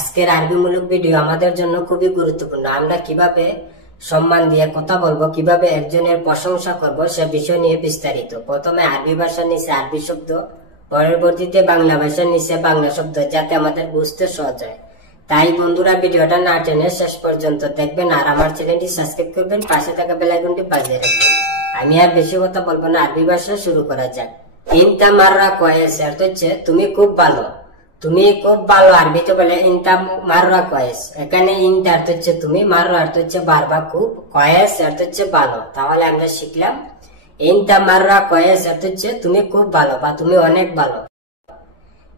আজকের আরবিমূলক ভিডিও আমাদের জন্য খুবই গুরুত্বপূর্ণ। আমরা কিভাবে সম্মান দিয়ে কথা বলবো, কিভাবে একজনের প্রশংসা করব, সে বিষয় নিয়ে বিস্তারিত। প্রথমে আরবি ভাষার নিচে আরবি শব্দ, পরবর্তীতে বাংলা ভাষার নিচে বাংলা শব্দ, যাতে আমাদের বুঝতে সহজ হয়। তাই বন্ধুরা, ভিডিওটা না টেনে শেষ পর্যন্ত দেখবেন আর আমার চ্যানেলটি সাবস্ক্রাইব করবেন, পাশে থাকা বেল আইকনটি বাজিয়ে রাখবেন। আমি আর বেশি কথা বলবো না, আরবি ভাষা শুরু করা যাক। ইনতা মাররা কয়েস অর্থ হচ্ছে তুমি খুব ভালো, তুমি খুব ভালো। আরবিতে বলে ইনতা মাররা কয়েস। এখানে ইনতা অর্থ হচ্ছে তুমি, মাররা অর্থ হচ্ছে বারবা খুব, কয়েস অর্থ হচ্ছে ভালো। তাহলে আমরা শিখলাম ইনতা মাররা কয়েস অর্থ হচ্ছে তুমি খুব ভালো বা তুমি অনেক ভালো।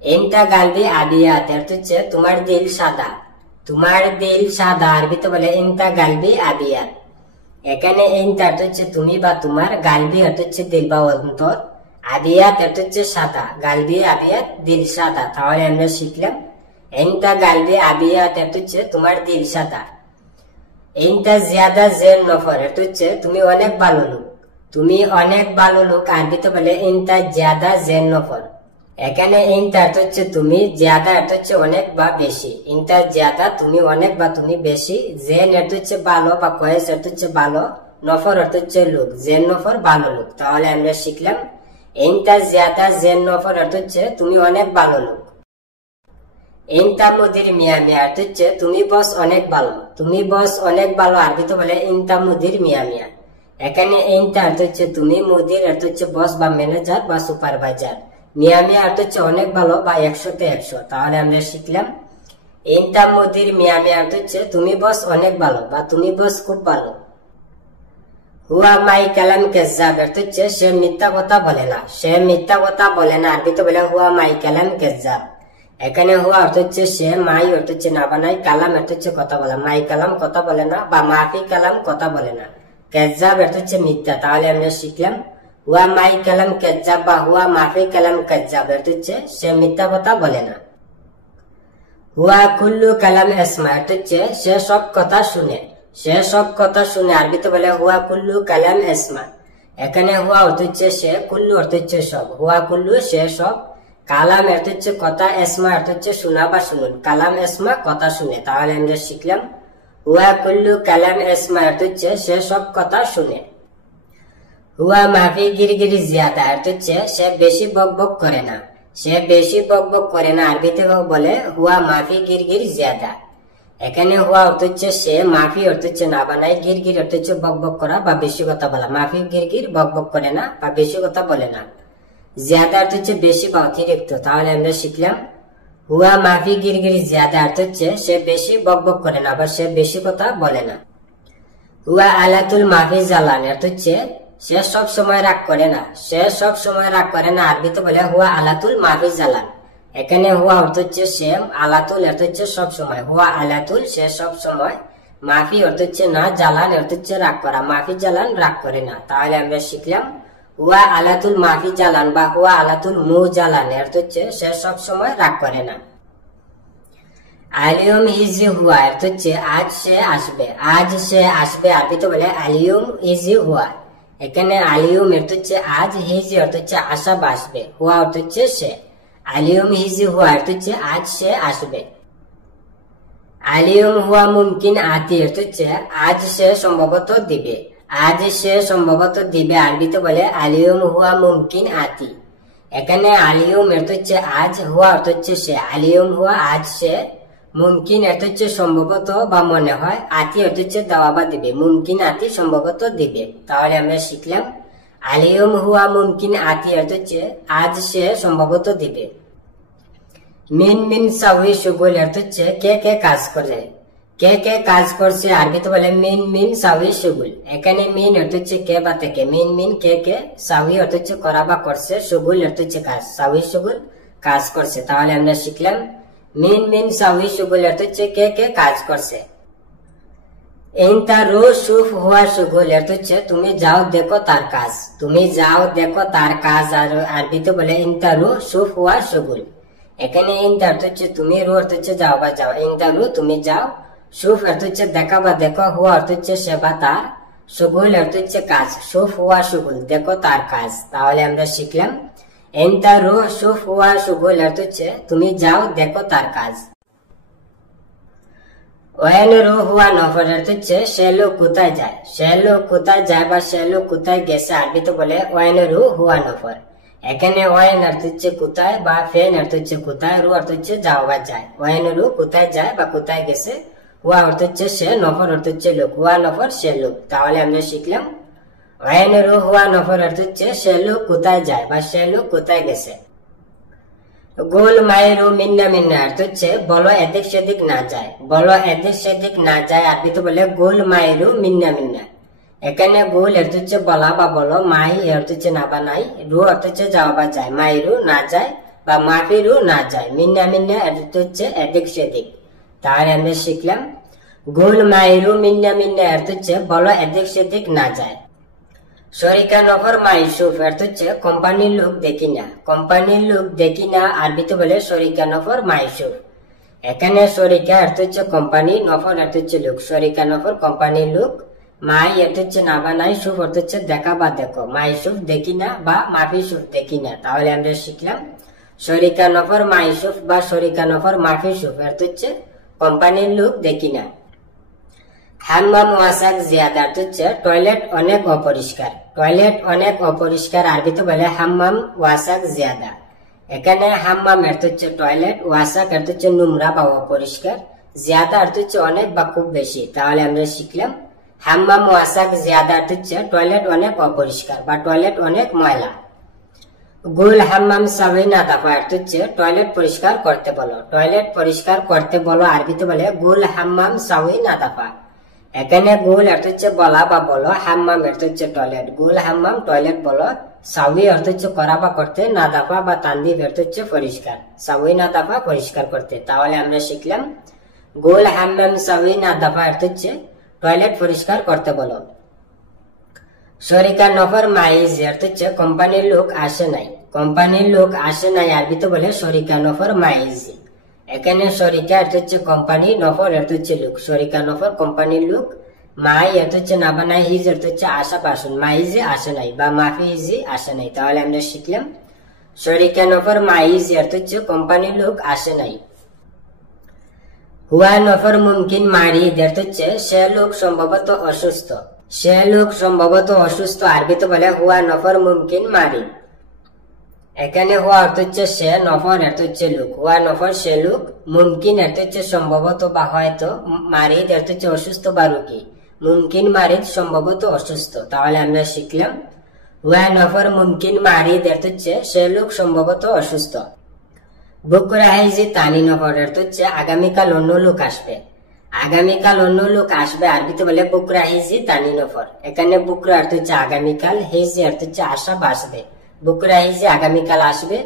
ইনতা গালবি আবিয়াত অর্থ হচ্ছে তোমার দিল সাদা, তোমার দিল সাদা। আরবিতে বলে ইনতা গালবি আবিয়াত। এখানে ইনতা অর্থ হচ্ছে তুমি বা তোমার, গালবি অর্থ হচ্ছে দিল বা অন্তর, আবিয়াত অর্থ হচ্ছে সাদা, গালবি আবিয়াত দিল সাদা। তাহলে আমরা শিখলাম ইনতা গালবি আবিয়াত অর্থ হচ্ছে তোমার দিল সাদা। ইনতা জিয়াদা জের নফর অর্থ হচ্ছে তুমি অনেক ভালো লোক, তুমি অনেক ভালো লোক। আরবিতে বলে ইনতা জিয়াদা জের নফর। এখানে ইনতা অর্থ হচ্ছে তুমি, জিয়াদা অর্থ হচ্ছে অনেক বা বেশি। ইনতা জিয়াদা তুমি অনেক বা তুমি বেশি, জেন অর্থ হচ্ছে ভালো বা কয়েস অর্থ হচ্ছে ভালো, নফর অর্থ হচ্ছে লোক, জেন নফর ভালো লোক। তাহলে আমরা শিখলাম ইনতা জিয়াদা জেন নফর অর্থ হচ্ছে তুমি অনেক ভালো লোক। ইনতা মুদির মিয়া মিয়া অর্থ হচ্ছে তুমি বস অনেক ভালো, তুমি বস অনেক ভালো। আরবিতে বলে ইনতা মুদির মিয়া মিয়া। এখানে ইনতা অর্থ হচ্ছে তুমি, মুদির অর্থ হচ্ছে বস বা ম্যানেজার বা সুপারভাইজার, মিয়া মিয়া অর্থ হচ্ছে অনেক ভালো বা 100-তে 100। তাহলে আমরা শিখলাম ইনতা মুদির মিয়া মিয়া অর্থ হচ্ছে তুমি বস অনেক ভালো বা তুমি বস খুব ভালো। হুয়া মাই কালাম কেজ্জাব অর্থ হচ্ছে সে মিথ্যা কথা বলে না, সে মিথ্যা কথা বলে না। আরবিতে বলে হুয়া মাই কালাম কেজ্জাব। এখানে হুয়া অর্থ হচ্ছে সে, মাই অর্থ হচ্ছে না বানাই, কালাম অর্থ হচ্ছে কথা বলা। মাই কালাম কথা বলে না বা মাফি কালাম কথা বলে না, কেজ্জাব অর্থ হচ্ছে মিথ্যা। তাহলে আমরা শিখলাম হুয়া মাই কালাম কেজ্জাব বা হুয়া মাফি কালাম কেজ্জাব অর্থ হচ্ছে সে মিথ্যা কথা বলে না। হুয়া কুল্লু কালাম এসমা অর্থ হচ্ছে সে সব কথা শুনে, সে সব কথা শুনে। আরবিতে বলে হুয়া কুল্লু কালাম এসমা। এখানে হুয়া অর্থ হচ্ছে সে, কুল্লু অর্থ হচ্ছে সব, হুয়া কুল্লু সে সব, কালাম অর্থ হচ্ছে কথা, এসমা অর্থ হচ্ছে শোনা বা শুনুন, কালাম এসমা কথা শুনে। তাহলে আমরা শিখলাম হুয়া কুল্লু কালাম এসমা অর্থ হচ্ছে সে সব কথা শুনে। হুয়া মাফি গিরগিরি জিয়াদা অর্থ হচ্ছে সে বেশি বক বক করে না, সে বেশি বক বক করে না। আরবিতে বলে হুয়া মাফি গিরগির জিয়াদা। এখানে হুয়া অর্থ হচ্ছে সে, মাফি অর্থ হচ্ছে না বানাই, গিরগির অর্থ হচ্ছে বক বক করা বা বেশি কথা বলা। মাফি গিরগির বক বক করে না বা বেশি কথা বলে না। জিয়াদা অর্থ হচ্ছে বেশি বা অতিরিক্ত। তাহলে আমরা শিখলাম হুয়া মাফি গিরগির জিয়াদা অর্থ হচ্ছে সে বেশি বক বক করে না বা সে বেশি কথা বলে না। হুয়া আলাতুল মাফি জালান অর্থ হচ্ছে সে সব সময় রাগ করে না, সে সব সময় রাগ করে না। আরবিতে বলে হুয়া আলাতুল মাফি জালান। এখানে হুয়া অর্থ হচ্ছে সে, আলাতুল অর্থ হচ্ছে সব সময়, হুয়া আলাতুল সে সব সময়, মাফি অর্থ হচ্ছে না, জালান অর্থ হচ্ছে রাগ করা, মাফি জালান রাগ করে না। তাহলে আমরা শিখলাম হুয়া আলাতুল মাফি জালান বা হুয়া আলাতুল মু জালান অর্থ হচ্ছে সে সব সময় রাগ করে না। আলিয়ম ইজি হুয়া অর্থ হচ্ছে আজ সে আসবে, আজ সে আসবে। আরবিতে বলে আলিয়ম ইজি হুয়া। এখানে আলিয়ম অর্থ হচ্ছে আজ, হিজি অর্থ হচ্ছে আসা বা আসবে, হুয়া অর্থ হচ্ছে সে। আলিয়ম হিজি হুয়া অর্থ হচ্ছে আজ সে আসবে। আলিয়ম হুয়া মুমকিন আতি অর্থ হচ্ছে আজ সে সম্ভবত দিবে, আজ সে সম্ভবত দিবে। আরবিতে বলে আলিয়ম হুয়া মুমকিন আতি। এখানে আলিয়ম অর্থ হচ্ছে আজ, হুয়া অর্থ হচ্ছে সে, আলিয়ম হুয়া আজ সে, মুমকিন অর্থ হচ্ছে সম্ভবত বা মনে হয়, আতি অর্থ হচ্ছে দেওয়া বা দিবে, মুমকিন আতি সম্ভবত দিবে। তাহলে আমরা শিখলাম আলিয়ম হুয়া মুমকিন আতি অর্থ হচ্ছে আজ সে সম্ভবত দিবে। মিন মিন সাউই সুগুল অর্থ হচ্ছে কে কে কাজ করে, কে কে কাজ করছে। আরবিতে বলে মিন মিন সাউই সুগুল। এখানে মিন অর্থ হচ্ছে কে বা থেকে, মিন মিন কে কে, সাউই অর্থ হচ্ছে করা বা করছে, সুগুল অর্থ হচ্ছে কাজ, সাউই সুগুল কাজ করছে। তাহলে আমরা শিখলাম মিন মিন সাউই সুগুল অর্থ হচ্ছে কে কে কাজ করছে। ইনতা রো সুফ হুয়া সুগুল অর্থ হচ্ছে তুমি যাও দেখো তার কাজ, তুমি যাও দেখো তার কাজ। আর আরবিতে বলে ইনতা রো সুফ হুয়া সুগুল। এখানে ইনতা অর্থ হচ্ছে তুমি, রু অর্থ হচ্ছে যাও বা যাও, ইনতা রু তুমি যাও, সুফ অর্থ হচ্ছে দেখা বা দেখো, হুয়া অর্থ হচ্ছে সে বা তার, সুগুল অর্থ হচ্ছে কাজ, সুফ হুয়া সুগুল দেখো তার কাজ। তাহলে আমরা শিখলাম ইনতা রু সুফ হুয়া সুগুল অর্থ হচ্ছে তুমি যাও দেখো তার কাজ। ওয়াইনুরু হুয়া নফর অর্থ হচ্ছে সে লোক কোথায় যায়, সে লোক কোথায় যায় বা সে লোক কোথায় গেছে আরবিতে বলে ওয়াইনুরু হুয়া নফর। এখানে ওয়াইন অর্থ হচ্ছে কোথায় বা ফেন অর্থ হচ্ছে কোথায়, রু অর্থ হচ্ছে যাওয়া বা যায়। ওয়াইনুরু কোথায় যায় বা কোথায় গেছে, হুয়া অর্থ হচ্ছে সে, নফর অর্থ হচ্ছে লোক, হুয়া নফর সে লোক। তাহলে আমরা শিখলাম ওয়াইনুরু হুয়া নফর অর্থ হচ্ছে সে লোক কোথায় যায় বা সে লোক কোথায় গেছে। গোল মায়েরু মিন্না মিন্না অর্থ হচ্ছে বলো এদিক সেদিক না যায়, বলো এদিক সেদিক না যায় আরবিতে বলে গোল মায়েরু মিন্না মিন্না। এখানে গোল অর্থ হচ্ছে বলা বা বলো, মাই অর্থ হচ্ছে না বা নাই, রু অর্থ হচ্ছে যাওয়া বা যায়, মাইরু না যায় বা মাফিরু না যায়, মিন্না মিন্না অর্থ হচ্ছে এদিক সেদিক। তাহলে আমরা শিখলাম গোল মায়েরু মিন্না মিন্না অর্থ হচ্ছে বলো এদিক সেদিক না যায়। শরিকা নফর মাইসুফ অর্থ হচ্ছে কোম্পানির লোক দেখি না, কোম্পানির লোক দেখি না আরবিতে বলে শরিকা নফর মাইসুফ। এখানে শরিকা অর্থ হচ্ছে কোম্পানি, নফর অর্থ হচ্ছে লোক, শরিকা নফর কোম্পানির লোক, মাই অর্থ হচ্ছে না বা নাই, সুফ অর্থ হচ্ছে দেখা বা দেখো, মাইসুফ দেখি না বা মাফি সুফ দেখি না। তাহলে আমরা শিখলাম শরিকা নফর মাইসুফ বা শরিকা নফর মাফি সুফ অর্থ হচ্ছে কোম্পানির লোক দেখি না। হাম্মাম ওয়াসাক জিয়াদা অর্থ হচ্ছে টয়লেট অনেক অপরিষ্কার, টয়লেট অনেক অপরিষ্কার আরবিতে বলে হাম্মাম ওয়াসাক জিয়াদা। এখানে হাম্মাম অর্থ হচ্ছে টয়লেট, ওয়াসাক অর্থ হচ্ছে নোংরা বা অপরিষ্কার, জিয়াদা অর্থ হচ্ছে অনেক বা খুব বেশি। তাহলে আমরা শিখলাম হাম্মাম ওয়াসাক জিয়াদা অর্থ হচ্ছে টয়লেট অনেক অপরিষ্কার বা টয়লেট অনেক ময়লা। গুল হাম্মাম সাওয়ি নাদাফা অর্থ হচ্ছে টয়লেট পরিষ্কার করতে বলো, টয়লেট পরিষ্কার করতে বলো আরবিতে বলে গুল হাম্মাম সাওয়ি নাদাফা। এখানে গুল অর্থ হচ্ছে বলা বা বলো, হাম্মাম অর্থ হচ্ছে টয়লেট, গুল হাম্মাম টয়লেট বলো, সাউই অর্থ হচ্ছে করা বা করতে, নাদাফা বা তানদিফ অর্থ হচ্ছে পরিষ্কার, সাউই নাদাফা পরিষ্কার করতে। তাহলে আমরা শিখলাম গুল হাম্মাম সাউই নাদাফা অর্থ হচ্ছে টয়লেট পরিষ্কার করতে বলো। শরিকা নফর মাইজ অর্থ হচ্ছে কোম্পানির লোক আসে নাই, কোম্পানির লোক আসে নাই আরবিতে বলে শরিকা নফর মাইজ। এখানে শরিকা অর্থ হচ্ছে কোম্পানি, নফর অর্থ হচ্ছে লোক, শরিকা নফর কোম্পানির লোক, মাই অর্থ হচ্ছে না বা নাই, হিজ অর্থ হচ্ছে আশা বাসন, মাইজে আসে নাই বা মাফি হিজি আসে নাই। তাহলে আমরা শিখলাম শরিকা নফর মাইজ অর্থ হচ্ছে কোম্পানির লোক আসে নাই। হুয়া নফর মুমকিন মারিদ অর্থ হচ্ছে সে লোক সম্ভবত অসুস্থ, সে লোক সম্ভবত অসুস্থ আরবিতে বলে হুয়া নফর মুমকিন মারিদ। এখানে হুয়া অর্থ হচ্ছে সে, নফর অর্থ হচ্ছে লোক, হুয়া নফর সে লোক, মুমকিন অর্থ হচ্ছে সম্ভবত বা হয়তো, মারিদ অর্থ হচ্ছে অসুস্থ বা রোগী, মুমকিন মারিদ সম্ভবত অসুস্থ। তাহলে আমরা শিখলাম হুয়া নফর মুমকিন মারিদ অর্থ হচ্ছে সে লোক সম্ভবত অসুস্থ। বুকরা হাইজি তানি নফর অর্থ হচ্ছে আগামীকাল অন্য লোক আসবে, আগামীকাল অন্য লোক আসবে আরবিতে বলে বুকরা হাইজি তানি নফর। এখানে বুকরা অর্থ হচ্ছে আগামীকাল, হেজি অর্থ হচ্ছে আশা বা আসবে, বুকরা হিজি আগামীকাল আসবে,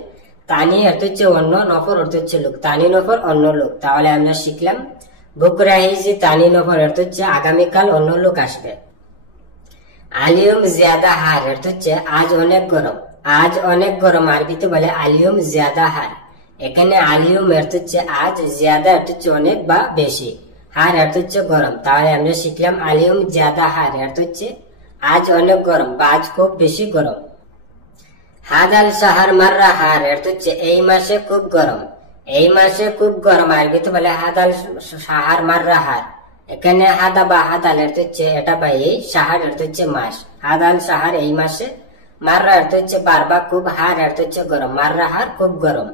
তানি অর্থ হচ্ছে অন্য, নফর অর্থ হচ্ছে লোক, তানি নফর অন্য লোক। তাহলে আমরা শিখলাম বুকরা হিজি তানি নফর অর্থ হচ্ছে আগামীকাল অন্য লোক আসবে। আলিয়ম জিয়াদা হার অর্থ হচ্ছে আজ অনেক গরম, আজ অনেক গরম আরবিতে বলে আলিয়ম জিয়াদা হার। এখানে আলিয়ম অর্থ হচ্ছে আজ, জিয়াদা অর্থ হচ্ছে অনেক বা বেশি, হার অর্থ হচ্ছে গরম। তাহলে আমরা শিখলাম আলিয়ম জিয়াদা হার অর্থ হচ্ছে আজ অনেক গরম বা আজ খুব বেশি গরম। হাদাল শাহর মাররা হার অর্থ হচ্ছে এই মাসে খুব গরম, এই মাসে খুব গরম আরবিতে বলে হাদাল শাহর মাররা হার। এখানে হাদা বা হাদাল অর্থ হচ্ছে এটা বা এই, শাহর অর্থ হচ্ছে মাস, হাদাল শাহর এই মাসে, মাররা অর্থ হচ্ছে বারবার খুব, হার অর্থ হচ্ছে গরম, মাররা হার খুব গরম।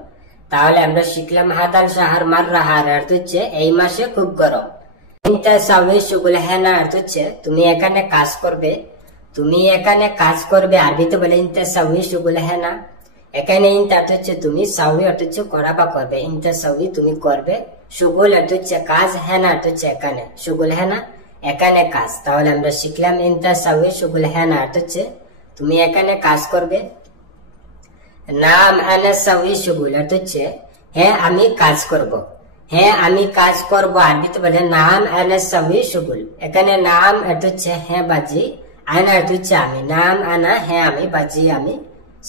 তাহলে আমরা শিখলাম হাদাল শাহর মাররা হার অর্থ হচ্ছে এই মাসে খুব গরম। ইনতা সাওয়ি শুগুল হেনা অর্থ হচ্ছে তুমি এখানে কাজ করবে, তুমি এখানে কাজ করবে আরবিতে বলে ইনতা সাওয়ি শুগুল হেনা। এখানে ইনতা অর্থ হচ্ছে তুমি, সাওয়ি অর্থ হচ্ছে করা বা করবে, ইনতা সাওয়ি তুমি করবে, শুগুল অর্থ হচ্ছে কাজ, হেনা অর্থ হচ্ছে এখানে, শুগুল হেনা এখানে কাজ। তাহলে আমরা শিখলাম ইনতা সাওয়ি শুগুল হেনা অর্থ হচ্ছে তুমি এখানে কাজ করবে। নাম আনা সাওয়ি শুগুল অর্থ হচ্ছে হ্যাঁ আমি কাজ করব, হ্যাঁ আমি কাজ করব আরবিতে বলে নাম আনা সাওয়ি শুগুল। এখানে নাম অর্থ হচ্ছে হ্যাঁ বাজি, আনা অর্থ হচ্ছে আমি, নাম আনা হ্যাঁ আমি, বাজি আমি,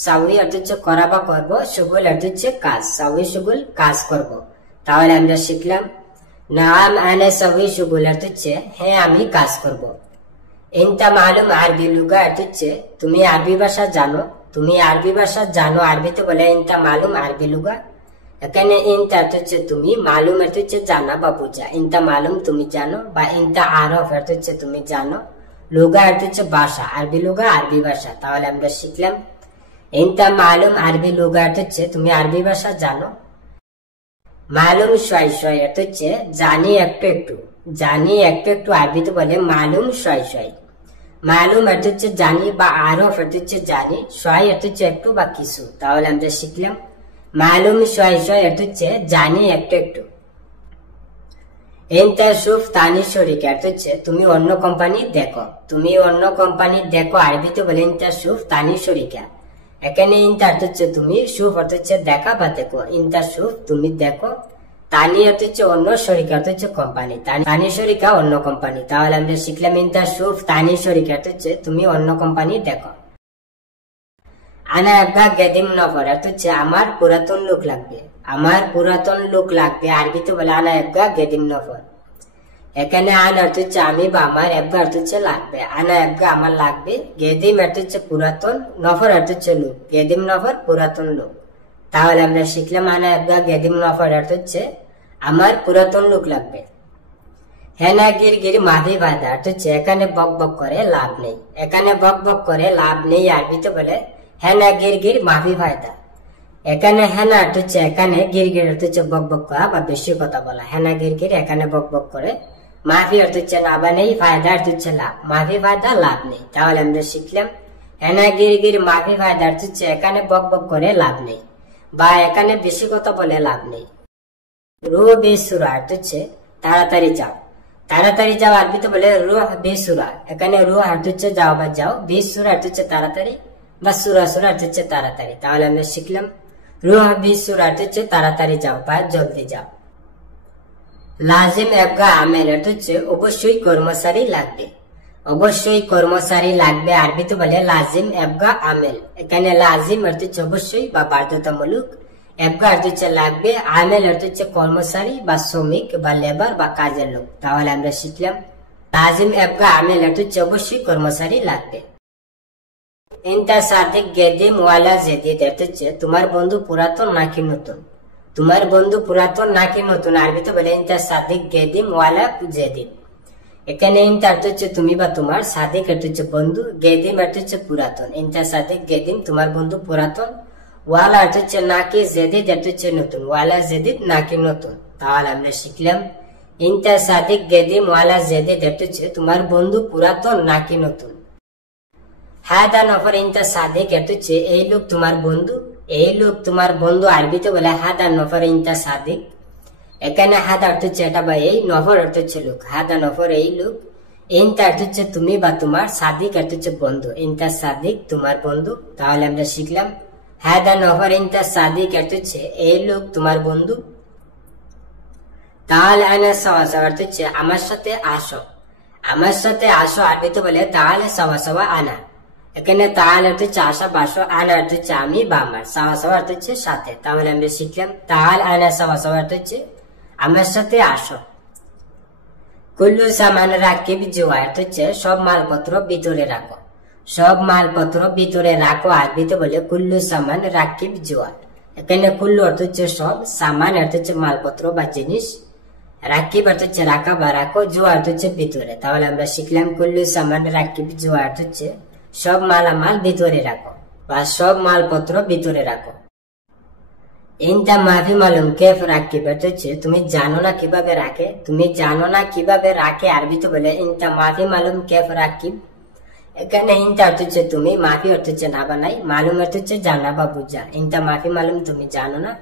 সাওয়ি অর্থ হচ্ছে করা বা করব, শুগুল অর্থ হচ্ছে কাজ, সাওয়ি শুগুল কাজ করব। তাহলে আমরা শিখলাম নাম আনা সাওয়ি শুগুল অর্থ হচ্ছে হ্যাঁ আমি কাজ করব। ইনতা মালুম আরবি লুগা অর্থ হচ্ছে তুমি আরবি ভাষা জানো, তুমি আরবি ভাষা জানো আরবিতে বলে ইনতা মালুম আরবি লুগা। এখানে ইনটা হচ্ছে তুমি, মালুম হচ্ছে জানা বা বোঝা। ইনটা মালুম তুমি জানো, বা ইনটা আরফ হচ্ছে তুমি জানো। লুগা হচ্ছে ভাষা, আরবি লুগা আরবি ভাষা। তাহলে আমরা শিখলাম ইনটা মালুম আরবি লুগা হচ্ছে তুমি আরবি ভাষা জানো। মালুম শয় শয় হচ্ছে জানি একটু একটু, জানি একটু একটু আরবিতে বলে মালুম শয় শয়। মালুম হচ্ছে জানি, বা আরফ হচ্ছে জানি, শয় হচ্ছে একটু বা কিছু। তাহলে আমরা শিখলাম মালুম শয় শয় হচ্ছে জানি একটু একটু। ইনতা শুফ তানি শরিকা হচ্ছে তুমি অন্য কোম্পানি দেখো, তুমি অন্য কোম্পানি দেখো আরবিতে বলে ইনতা শুফ তানি শরিকা। এখানে ইনতা হচ্ছে তুমি, শুফ হচ্ছে দেখা বা দেখো। ইনতা শুফ তুমি দেখো, তানি হচ্ছে অন্য, শরিকা হচ্ছে কোম্পানি। তানি শরিকা অন্য কোম্পানি। তাহলে আমরা শিখলাম ইনতা শুফ তানি শরিকা হচ্ছে তুমি অন্য কোম্পানি দেখো। আনা আব্বা গেদিম নফর হচ্ছে আমার পুরাতন লোক লাগবে, আমার পুরাতন লোক লাগবে আরবিতে বলে আনা আব্বা গেদিম নফর। এখানে আন অর্থ হচ্ছে আমি বা আমার, আব্বা অর্থ হচ্ছে লাগবে। আনা আব্বা আমার লাগবে, গেদিম অর্থ হচ্ছে পুরাতন, নফর অর্থ হচ্ছে লোক। গেদিম নফর পুরাতন লোক। তাহলে আমরা শিখলাম আনা আব্বা গেদিম নফর অর্থ হচ্ছে আমার পুরাতন লোক লাগবে। হেনা গির গির মাফি বাধা অর্থ হচ্ছে এখানে বক বক করে লাভ নেই, এখানে বক বক করে লাভ নেই আরবিতে বলে হেনা গির গির মাফি ফায়দা। এখানে হেনা অর্থ হচ্ছে এখানে, গির গির অর্থ হচ্ছে বক বক করা বা বেশি কথা বলা। হেনা গির গির এখানে বক বক করে, মাফি অর্থ হচ্ছে লাভ নেই, ফায়দা অর্থ হচ্ছে লাভ। মাফি ফায়দা লাভ নেই। তাহলে আমরা শিখলাম হেনা গির গির মাফি ফায়দা অর্থ হচ্ছে এখানে বক বক করে লাভ নেই, বা এখানে বেশি কথা বলে লাভ নেই। রুহ বেসুরা অর্থ হচ্ছে তাড়াতাড়ি যাও, তাড়াতাড়ি যাও আরবিতে বলে রুহ বেসুরা। এখানে রুহ অর্থ হচ্ছে যাও বা যাও, বেসুরা অর্থ হচ্ছে তাড়াতাড়ি, বা সুরা সুরা অর্থ হচ্ছে তাড়াতাড়ি। তাহলে আমরা শিখলাম রুহ বেসুরা অর্থ হচ্ছে তাড়াতাড়ি যাও বা জলদি যাও। লাজিম এবগা আমেল অর্থ হচ্ছে অবশ্যই কর্মচারী লাগবে, অবশ্যই কর্মচারী লাগবে আরবিতে বলে লাজিম এবগা আমেল। এখানে লাজিম অর্থ হচ্ছে অবশ্যই বা বাধ্যতামূলক, এবগা অর্থ হচ্ছে লাগবে, আমেল অর্থ হচ্ছে কর্মচারী বা শ্রমিক বা লেবার বা কাজের লোক। তাহলে আমরা শিখলাম লাজিম এবগা আমেল অর্থ হচ্ছে অবশ্যই কর্মচারী লাগবে। ইনতা সাদিক গেদিম ওয়ালা জেদিদ অর্থ হচ্ছে তোমার বন্ধু পুরাতন নাকি নতুন, তোমার বন্ধু পুরাতন নাকি নতুন আরবিতে বলে ইনতা সাদিক গেদিম ওয়ালা জেদিদ। এখানে ইনতা অর্থ হচ্ছে তুমি বা তোমার, সাদিক অর্থ হচ্ছে বন্ধু, গেদিম অর্থ হচ্ছে পুরাতন। ইনতা সাদিক গেদিম তোমার বন্ধু পুরাতন, ওয়ালা অর্থ হচ্ছে নাকি, জেদিদ অর্থ হচ্ছে নতুন, ওয়ালা জেদিদ নাকি নতুন। তাহলে আমরা শিখলাম ইনতা সাদিক গেদিম ওয়ালা জেদিদ অর্থ হচ্ছে তোমার বন্ধু পুরাতন নাকি নতুন। হাদা নফর ইনতা সাদিক অর্থ হচ্ছে এই লোক তোমার বন্ধু, এই লোক তোমার বন্ধু আরবিতে বলে হাদা নফর ইনতা সাদিক। এখানে হাদা অর্থ হচ্ছে এটা বা এই, নফর অর্থ হচ্ছে লোক। হাদা নফর এই লোক, ইনতা অর্থ হচ্ছে তুমি বা তোমার, সাদিক অর্থ হচ্ছে বন্ধু। ইনতা সাদিক তোমার বন্ধু। তাহলে আমরা শিখলাম হাদা নফর ইনতা সাদিক অর্থ হচ্ছে এই লোক তোমার বন্ধু। তাহলে আনা সাওয়া সাওয়া অর্থ হচ্ছে আমার সাথে আসো, আমার সাথে আসো আরবিতে বলে তাহলে সাওয়া সাওয়া আনা। এখানে তাহলে অর্থ হচ্ছে আসা বাসো, আনা অর্থ হচ্ছে আমি বা আমার, সাওয়া সাওয়া অর্থ হচ্ছে সাথে। তাহলে আমরা শিখলাম তাহলে আনা সাওয়া সাওয়া অর্থ হচ্ছে আমার সাথে আসো। কুল্লু সামান রাকিব জুয়া অর্থ হচ্ছে সব মালপত্র ভিতরে রাখো, সব মালপত্র ভিতরে রাখো আরবিতে বলে কুল্লু সামান রাকিব জুয়া। এখানে কুল্লু অর্থ হচ্ছে সব, সামান অর্থ হচ্ছে মালপত্র বা জিনিস, রাকিব অর্থ হচ্ছে রাখা বা রাখো, জুয়া অর্থ হচ্ছে ভিতরে। তাহলে আমরা শিখলাম কুল্লু সামান রাকিব জুয়া অর্থ হচ্ছে সব মালামাল ভিতরে রাখো বা সব মালপত্র ভিতরে রাখো। ইনতা মাফি মালুম কেফ রাকিব অর্থ হচ্ছে তুমি জানো না কিভাবে রাখে, তুমি জানো না কিভাবে রাখে আরবিতে বলে ইনতা মাফি মালুম কেফ রাকিব। এখানে ইনতা অর্থ হচ্ছে তুমি, মাফি অর্থ হচ্ছে না বা নাই, মালুম অর্থ হচ্ছে জানা বা বুঝা। ইনতা মাফি মালুম তুমি জানো না,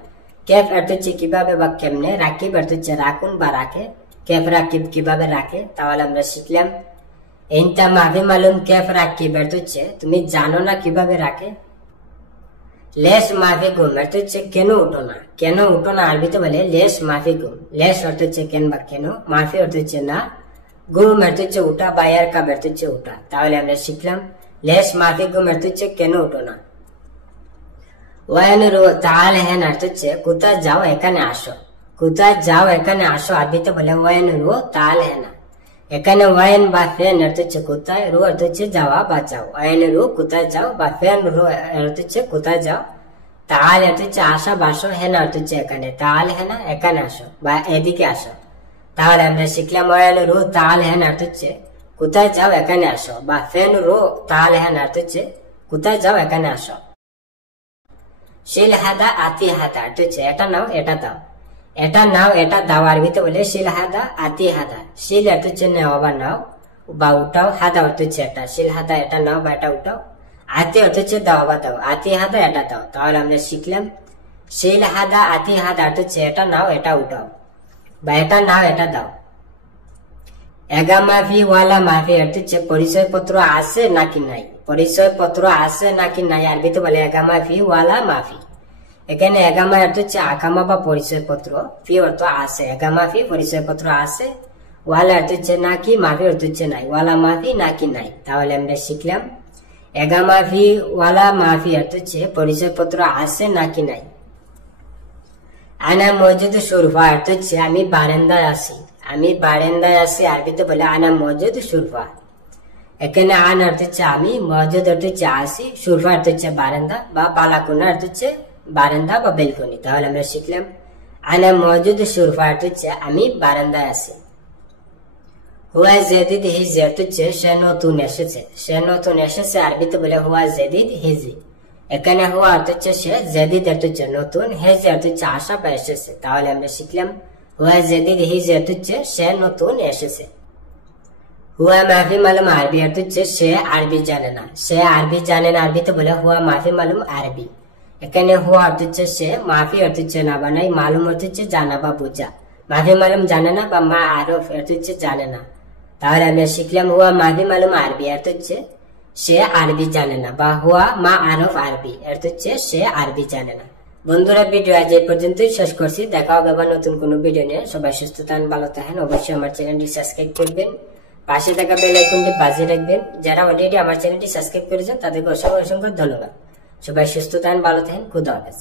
কেফ অর্থ হচ্ছে কিভাবে বা কেমনে, রাকিব অর্থ হচ্ছে রাখুন বা রাখে, কেফ রাকিব কিভাবে রাখে। তাহলে আমরা শিখলাম ইনতা মাফি মালুম কেফ রাকিব অর্থ হচ্ছে তুমি জানো না কিভাবে রাখে। লেস মাফি গুম অর্থ হচ্ছে কেন উঠো না, কেন উঠো না আরবিতে বলে লেস মাফি গুম। লেস অর্থ হচ্ছে কেন বা কেন, মাফি অর্থ হচ্ছে না, গুম অর্থ হচ্ছে উঠা, বা এর কাব অর্থ হচ্ছে উঠা। তাহলে আমরা শিখলাম লেস মাফি গুম অর্থ হচ্ছে কেন উঠো না। ওয়ান রো তাহলে হেন অর্থ হচ্ছে কোথায় যাও এখানে আসো, কোথায় যাও এখানে আসো আরবিতে বলে ওয়ান রো তাহলে হেনা। এখানে ওয়ান বা ফেন অর্থ হচ্ছে কোথায়, রো অর্থ হচ্ছে যাওয়া বা যাও। ওয়ান রো কোথায় যাও, বা ফেন রো অর্থ হচ্ছে কোথায় যাও, তাল অর্থ হচ্ছে আসা বা আসো, হেনা অর্থ হচ্ছে এখানে, তাল হেনা এখানে আসো বা এদিকে আসো। তাহলে আমরা শিখলাম ওয়াল রো তাল হেনা অর্থ হচ্ছে কোথায় যাও এখানে আসো, বা ফেন রো তাল হেনা অর্থ হচ্ছে কোথায় যাও এখানে আসো। শিল হাদা আতি হাদা অর্থ হচ্ছে এটা নাও এটা দাও, এটা নাও এটা দাও আরবিতে বলে শিল হাদা আতি হাদা। শিল অর্থ হচ্ছে নেওয়া বা নাও বা উঠাও, হাদা অর্থ হচ্ছে এটা, শিল হাদা এটা নাও বা এটা উঠাও, আতি অর্থ হচ্ছে দাও বা দাও, আতি হাদা এটা দাও। তাহলে আমরা শিখলাম শিল হাদা আতি হাদা অর্থ হচ্ছে এটা নাও এটা উঠাও বা এটা নাও এটা দাও। এগা মাফি ওয়ালা মাফি অর্থ হচ্ছে পরিচয় পত্র আছে নাকি নাই, পরিচয় পত্র আছে নাকি নাই আরবিতে বলে এগা মাফি ওয়ালা মাফি। এখানে এগামা অর্থ হচ্ছে আকামা বা পরিচয় পত্র, ফি অর্থ আছে, এগামা ফি পরিচয় পত্র আছে, ওয়ালা অর্থ হচ্ছে নাকি, মাফি অর্থ হচ্ছে নাই, ওয়ালা মাফি নাকি নাই। তাহলে আমরা শিখলাম এগামা ফি ওয়ালা মাফি অর্থ হচ্ছে পরিচয় পত্র আছে নাকি নাই। আনা মজুদ সুরফা অর্থ হচ্ছে আমি বারান্দায় আছি, আমি বারান্দায় আছি আরবিতে বলে আনা মজুদ সুরফা। এখানে আন অর্থ হচ্ছে আমি, মজুদ অর্থ হচ্ছে আসি, সুরফা অর্থ হচ্ছে বারান্দা বা বালাকুনা অর্থ হচ্ছে বারান্দা বা বেলকনি। তাহলে আমরা শিখলাম আনা মজুদ সুরফা অর্থ হচ্ছে আমি বারান্দায় আছি। হুয়া জেদিদ হিজি অর্থ হচ্ছে সে নতুন এসেছে, সে নতুন এসেছে আরবিতে বলে হুয়া জেদিদ হিজি। এখানে হুয়া অর্থ হচ্ছে সে, জেদিদ অর্থ হচ্ছে নতুন, হেজি অর্থ হচ্ছে আসা বা এসেছে। তাহলে আমরা শিখলাম হুয়া জেদিদ হিজি অর্থ হচ্ছে সে নতুন এসেছে। হুয়া মাফি মালুম আরবি অর্থ হচ্ছে সে আরবি জানে না, সে আরবি জানে না আরবিতে বলে হুয়া মাফি মালুম আরবি। এখানে হুয়া অর্থ হচ্ছে সে, মাফি অর্থ হচ্ছে না বা নাই, মালুম অর্থ হচ্ছে জানা বা বোঝা, মাফি মালুম জানে না বা মা আরফ অর্থ হচ্ছে জানে না। তাহলে আমরা শিখলাম হুয়া মাফি মালুম আরবি অর্থ হচ্ছে সে আরবি জানে না, বা হুয়া মা আরফ আরবি অর্থ হচ্ছে সে আরবি জানে না। বন্ধুরা ভিডিও আজ এই পর্যন্তই শেষ করছি, দেখা হবে আবার নতুন কোনো ভিডিও নিয়ে। সবাই সুস্থ থাকেন, ভালো থাকেন, অবশ্যই আমার চ্যানেলটি সাবস্ক্রাইব করবেন, পাশে থাকা বেল আইকনটি বাজিয়ে রাখবেন। যারা অলরেডি আমার চ্যানেলটি সাবস্ক্রাইব করেছেন তাদেরকে অসংখ্য অসংখ্য ধন্যবাদ। সবাই সুস্থ থাকেন, ভালো থাকেন, খুদা হাফেজ।